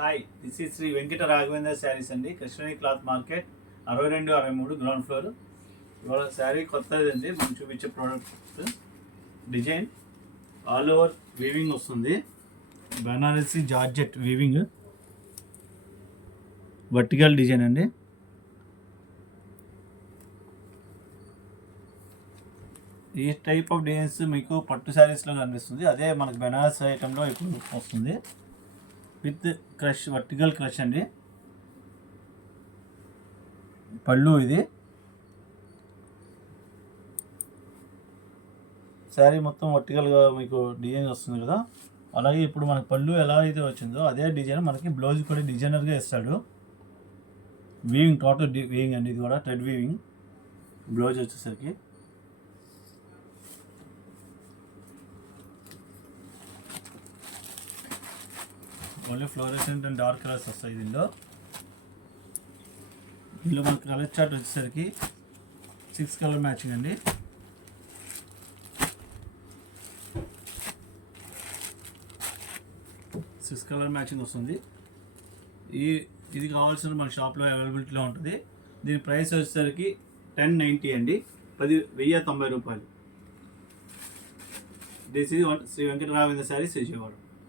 Hi, this is Sri Venkata Raghavendra saris అండి. Krishnaveni cloth market 62, 63 ground floor. ఇవాళ శారీ కొత్తది అండి. మనం చూపించే product design all over weaving వస్తుంది. Banarasi georgette weaving vertical design అండి. ఈ టైప్ ఆఫ్ డిజైన్స్ మీకు పట్టు శారీస్లో కనిపిస్తుంది. అదే మనకు బనారస్ ఐటెంలో ఇప్పుడు వస్తుంది. విత్ క్రష్, వర్టికల్ క్రష్ అండి. పళ్ళు ఇది. శారీ మొత్తం వర్టికల్గా మీకు డిజైన్ వస్తుంది కదా. అలాగే ఇప్పుడు మనకు పళ్ళు ఎలా అయితే వచ్చిందో అదే డిజైన్ మనకి బ్లౌజ్ కూడా డిజైనర్గా ఇస్తాడు. వీవింగ్, టోటల్ వీవింగ్ అండి. ఇది కూడా థ్రెడ్ వీవింగ్. బ్లౌజ్ వచ్చేసరికి only fluorescent and dark colours వస్తాయి దీనిలో. మనకి కలర్ చార్ట్ వచ్చేసరికి 6 కలర్ మ్యాచింగ్ అండి. కలర్ మ్యాచింగ్ వస్తుంది. ఇది కావాల్సిన మన షాప్లో అవైలబిలిటీలో ఉంటుంది. దీని ప్రైస్ వచ్చేసరికి 1090 అండి. 1090 రూపాయలు. This is Sri Venkata Raghavendra Sarees Vijayawada.